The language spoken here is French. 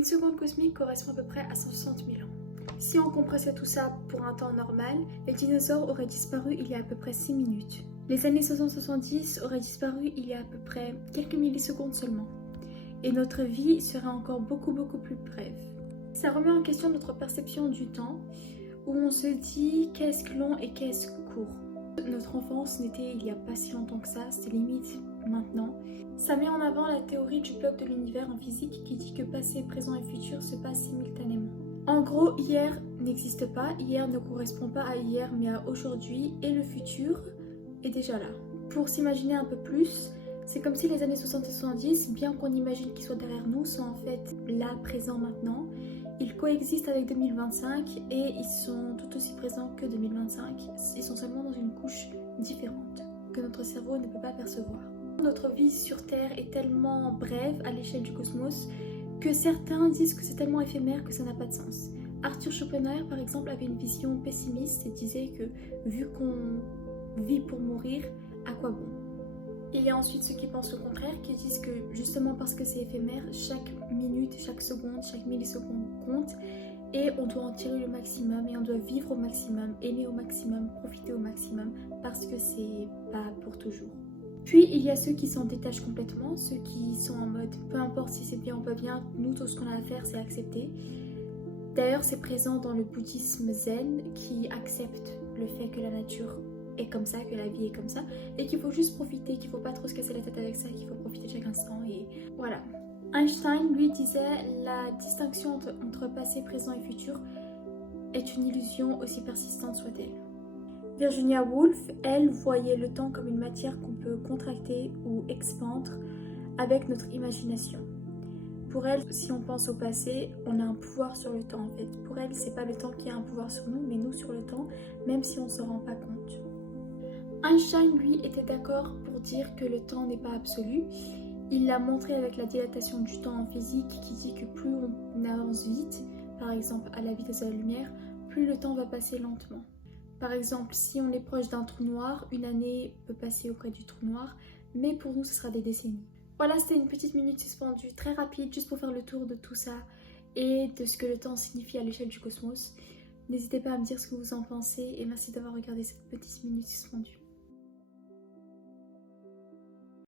Une seconde cosmique correspond à peu près à 160 000 ans. Si on compressait tout ça pour un temps normal, les dinosaures auraient disparu il y a à peu près 6 minutes. Les années 60-70 auraient disparu il y a à peu près quelques millisecondes seulement. Et notre vie serait encore beaucoup plus brève. Ça remet en question notre perception du temps, où on se dit qu'est-ce que long et qu'est-ce que court. Notre enfance n'était il n'y a pas si longtemps que ça, c'était limite maintenant. Ça met en avant la théorie du bloc de l'univers en physique qui dit que passé, présent et futur se passent simultanément. En gros, hier n'existe pas, hier ne correspond pas à hier mais à aujourd'hui et le futur est déjà là. Pour s'imaginer un peu plus, c'est comme si les années 60 et 70, bien qu'on imagine qu'ils soient derrière nous, sont en fait là, présents maintenant. Ils coexistent avec 2025 et ils sont tout aussi présents que 2025. Ils sont seulement dans une couche différente que notre cerveau ne peut pas percevoir. Notre vie sur Terre est tellement brève à l'échelle du cosmos que certains disent que c'est tellement éphémère que ça n'a pas de sens. Arthur Schopenhauer par exemple avait une vision pessimiste et disait que vu qu'on vit pour mourir, à quoi bon? Il y a ensuite ceux qui pensent le contraire, qui disent que justement parce que c'est éphémère, chaque minute, chaque seconde, chaque milliseconde compte et on doit en tirer le maximum et on doit vivre au maximum, aimer au maximum, profiter au maximum parce que c'est pas pour toujours. Puis il y a ceux qui s'en détachent complètement, ceux qui sont en mode peu importe si c'est bien ou pas bien, nous tout ce qu'on a à faire c'est accepter. D'ailleurs c'est présent dans le bouddhisme zen qui accepte le fait que la nature est comme ça, que la vie est comme ça et qu'il faut juste profiter, qu'il faut pas trop se casser la tête avec ça, qu'il faut profiter de chaque instant et voilà. Einstein lui disait la distinction entre passé, présent et futur est une illusion aussi persistante soit-elle. Virginia Woolf, elle, voyait le temps comme une matière qu'on peut contracter ou expandre avec notre imagination. Pour elle, si on pense au passé, on a un pouvoir sur le temps en fait. Pour elle, c'est pas le temps qui a un pouvoir sur nous, mais nous sur le temps, même si on s'en rend pas compte. Einstein, lui, était d'accord pour dire que le temps n'est pas absolu. Il l'a montré avec la dilatation du temps en physique qui dit que plus on avance vite, par exemple à la vitesse de la lumière, plus le temps va passer lentement. Par exemple, si on est proche d'un trou noir, une année peut passer auprès du trou noir, mais pour nous, ce sera des décennies. Voilà, c'était une petite minute suspendue, très rapide, juste pour faire le tour de tout ça et de ce que le temps signifie à l'échelle du cosmos. N'hésitez pas à me dire ce que vous en pensez et merci d'avoir regardé cette petite minute suspendue.